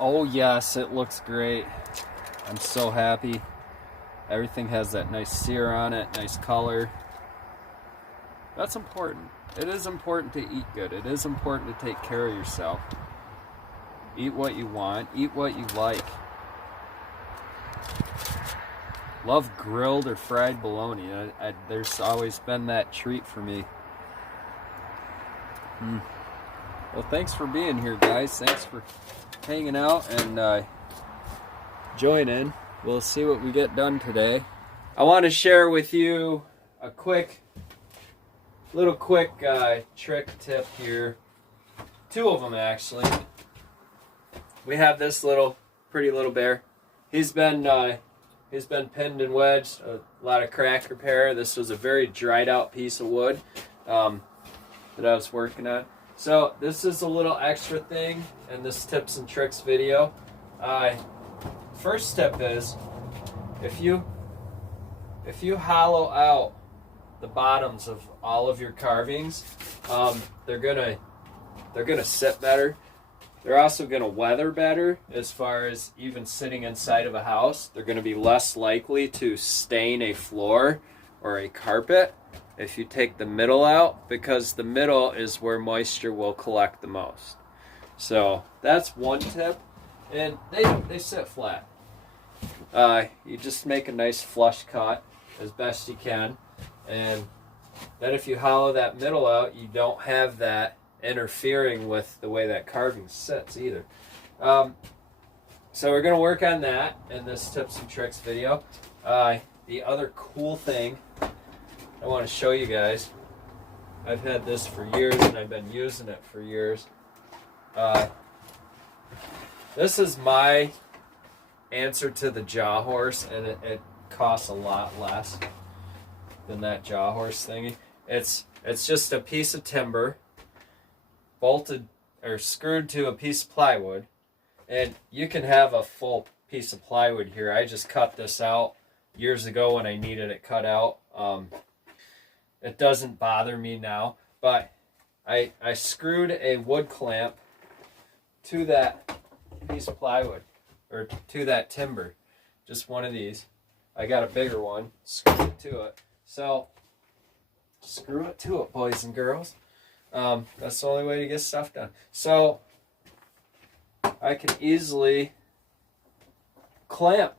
Oh yes, it looks great. I'm so happy. Everything has that nice sear on it, nice color. That's important. It is important to eat good. It is important to take care of yourself. Eat what you want. Eat what you like. Love grilled or fried bologna. There's always been that treat for me. Well, thanks for being here, guys. Thanks for hanging out and joining. We'll see what we get done today. I want to share with you a quick trick tip here. Two of them actually. We have this pretty little bear. He's been pinned and wedged, a lot of crack repair. This was a very dried out piece of wood that I was working on. So this is a little extra thing in this tips and tricks video. First tip is if you hollow out the bottoms of all of your carvings, they're gonna sit better. They're also gonna weather better as far as even sitting inside of a house. They're gonna be less likely to stain a floor or a carpet if you take the middle out, because the middle is where moisture will collect the most. So that's one tip, and they sit flat. You just make a nice flush cut as best you can, and then if you hollow that middle out, you don't have that interfering with the way that carving sits either. So we're going to work on that in this tips and tricks video. The other cool thing I want to show you guys, I've had this for years and I've been using it for years. This is my answer to the jaw horse, and it costs a lot less than that jaw horse thingy. It's just a piece of timber bolted or screwed to a piece of plywood, and you can have a full piece of plywood here. I just cut this out years ago when I needed it cut out. It doesn't bother me now, but I screwed a wood clamp to that piece of plywood, or to that timber, just one of these. I got a bigger one, screwed it to it. So screw it to it, boys and girls. That's the only way to get stuff done. So I can easily clamp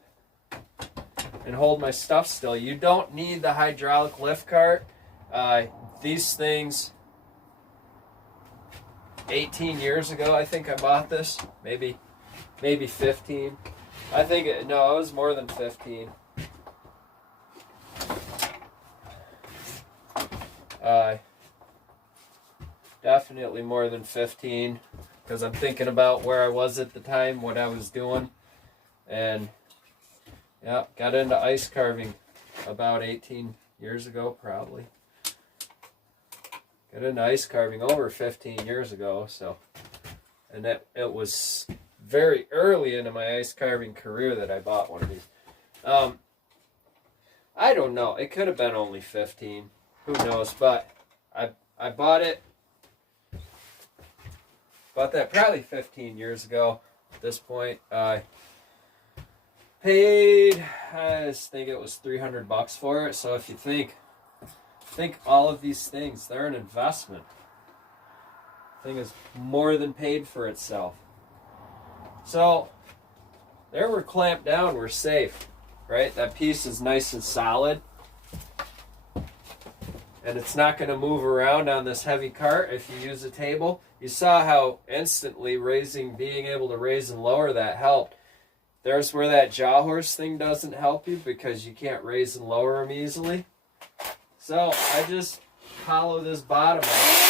and hold my stuff still. You don't need the hydraulic lift cart. These things, 18 years ago, I think I bought this. Maybe 15. It was more than 15. Definitely more than 15, because I'm thinking about where I was at the time, what I was doing, and yeah, got into ice carving about 18 years ago, probably. Got into ice carving over 15 years ago, so, and it was very early into my ice carving career that I bought one of these. I don't know, it could have been only 15, who knows, but I bought it. Bought that probably 15 years ago at this point. I paid, I think it was $300 for it. So if you think all of these things, they're an investment. The thing is more than paid for itself. So there we're clamped down, we're safe, right? That piece is nice and solid. And it's not going to move around on this heavy cart if you use a table. You saw how instantly being able to raise and lower that helped. There's where that jaw horse thing doesn't help you because you can't raise and lower them easily. So I just hollow this bottom out.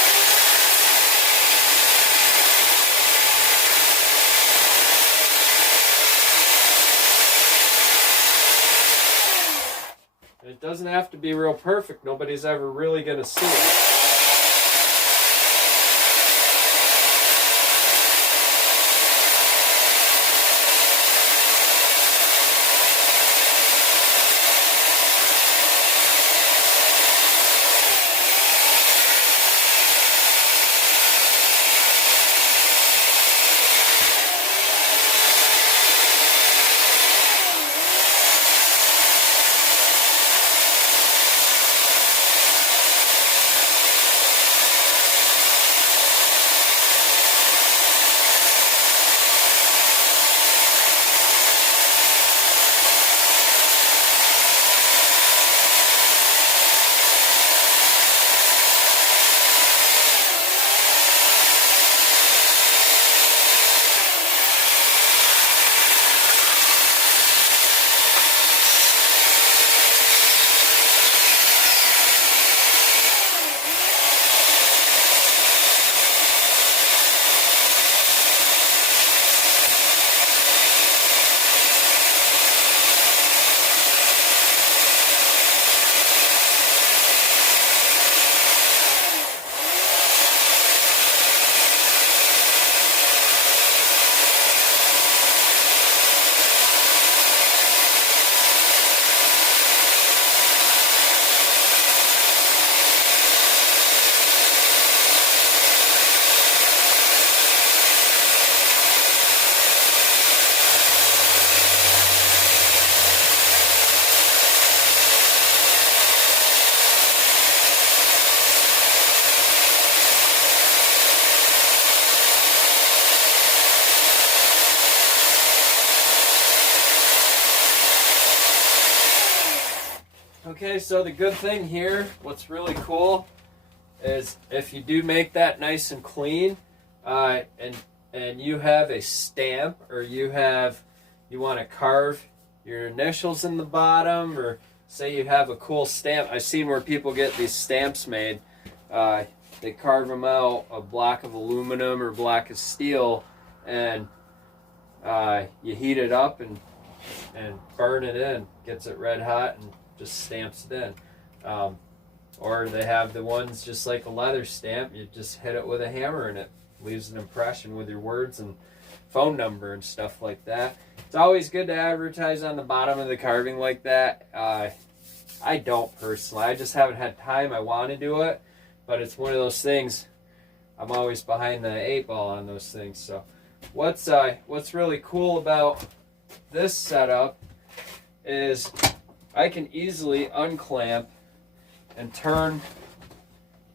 It doesn't have to be real perfect. Nobody's ever really going to see it. Okay, so the good thing here, what's really cool, is if you do make that nice and clean, and you have a stamp, or you want to carve your initials in the bottom, or say you have a cool stamp. I've seen where people get these stamps made. They carve them out a block of aluminum or block of steel, and you heat it up and burn it in. Gets it red hot and just stamps it in. Or they have the ones just like a leather stamp. You just hit it with a hammer and it leaves an impression with your words and phone number and stuff like that. It's always good to advertise on the bottom of the carving like that. I don't personally. I just haven't had time. I want to do it, but it's one of those things. I'm always behind the 8 ball on those things. So what's really cool about this setup is I can easily unclamp and turn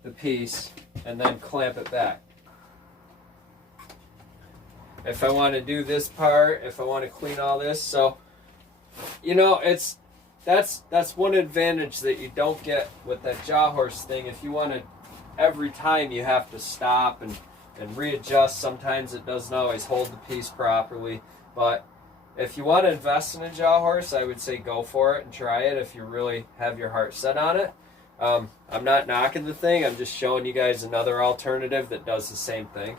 the piece and then clamp it back. If I want to do this part, if I want to clean all this, so you know, that's one advantage that you don't get with that jaw horse thing. If you want to, every time you have to stop and readjust. Sometimes it doesn't always hold the piece properly, but if you want to invest in a jaw horse, I would say go for it and try it if you really have your heart set on it. I'm not knocking the thing. I'm just showing you guys another alternative that does the same thing.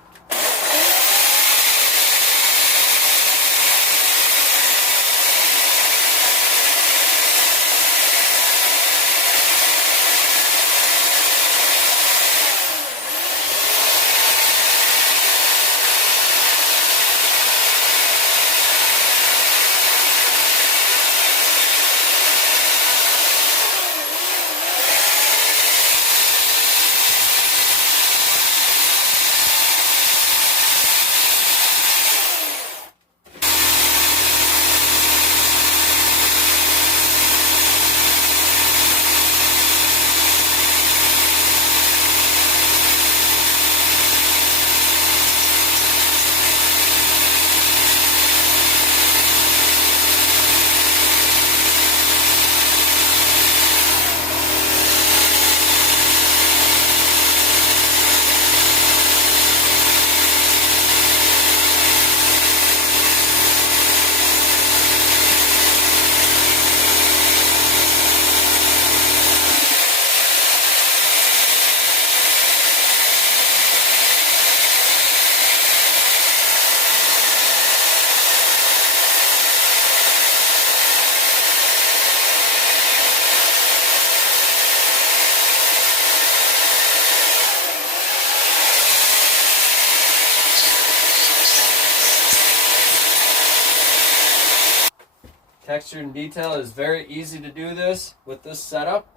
Texture and detail is very easy to do this with this setup.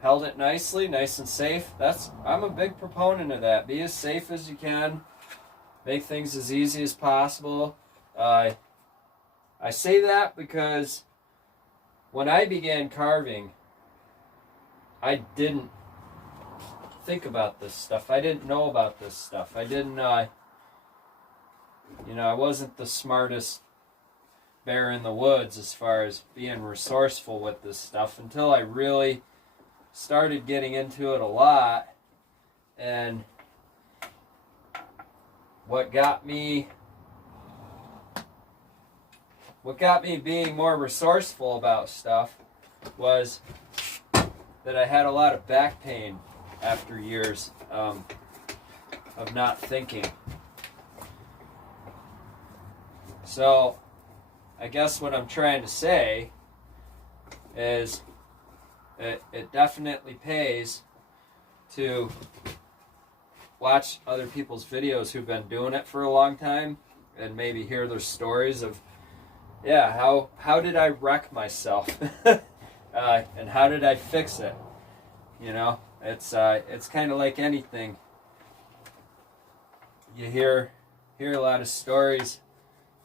Held it nicely, nice and safe. I'm a big proponent of that. Be as safe as you can. Make things as easy as possible. I say that because when I began carving, I didn't think about this stuff. I didn't know about this stuff. I didn't, I wasn't the smartest bear in the woods as far as being resourceful with this stuff until I really started getting into it a lot. And what got me being more resourceful about stuff was that I had a lot of back pain after years of not thinking. So I guess what I'm trying to say is it definitely pays to watch other people's videos who've been doing it for a long time and maybe hear their stories of, yeah, how did I wreck myself and how did I fix it? You know, it's kind of like anything. You hear a lot of stories,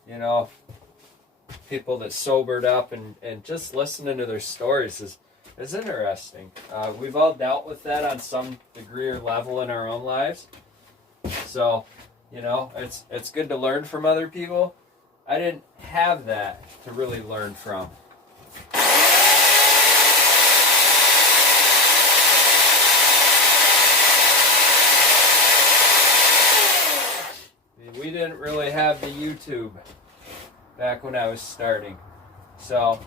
you know, people that sobered up, and just listening to their stories is interesting. We've all dealt with that on some degree or level in our own lives. So, you know, it's good to learn from other people. I didn't have that to really learn from. we didn't really have the YouTube back when I was starting. So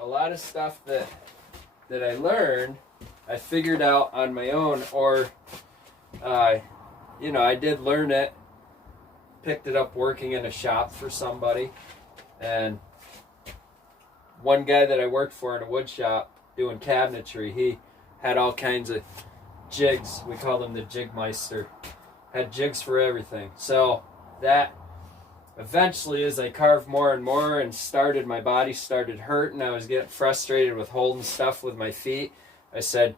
a lot of stuff that I learned, I figured out on my own, or you know, I did learn it, picked it up working in a shop for somebody. And one guy that I worked for in a wood shop doing cabinetry, he had all kinds of jigs. We called him the Jigmeister. Had jigs for everything. So that eventually, as I carved more and more and my body started hurting, I was getting frustrated with holding stuff with my feet. I said,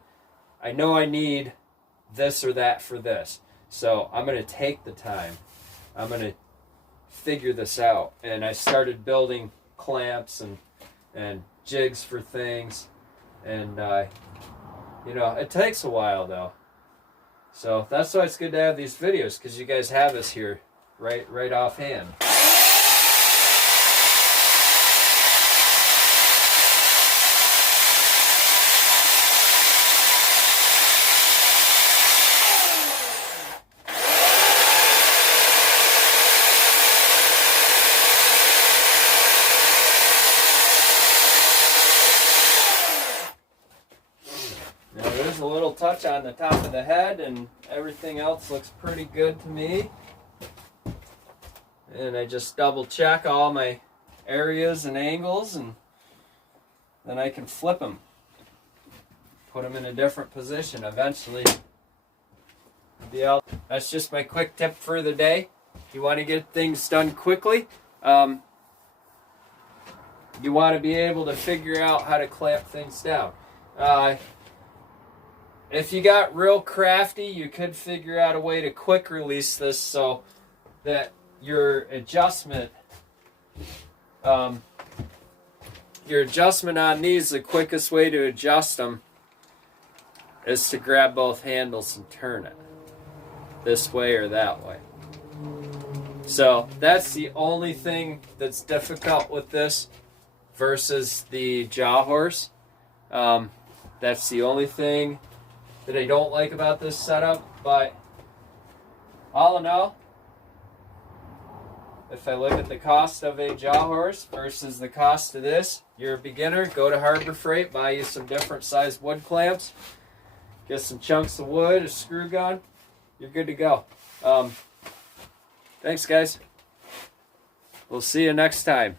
I know I need this or that for this. So I'm going to take the time. I'm going to figure this out. And I started building clamps and jigs for things. And, you know, it takes a while though. So that's why it's good to have these videos, because you guys have this here right offhand. Now there's a little touch on the top of the head, and everything else looks pretty good to me. And I just double check all my areas and angles, and then I can flip them. Put them in a different position eventually. That's just my quick tip for the day. You want to get things done quickly. You want to be able to figure out how to clamp things down. If you got real crafty, you could figure out a way to quick release this so that your adjustment on these, the quickest way to adjust them is to grab both handles and turn it this way or that way. So that's the only thing that's difficult with this versus the jaw horse. That's the only thing that I don't like about this setup, but all in all, if I look at the cost of a jaw horse versus the cost of this, you're a beginner, go to Harbor Freight, buy you some different sized wood clamps, get some chunks of wood, a screw gun, you're good to go. Thanks guys. We'll see you next time.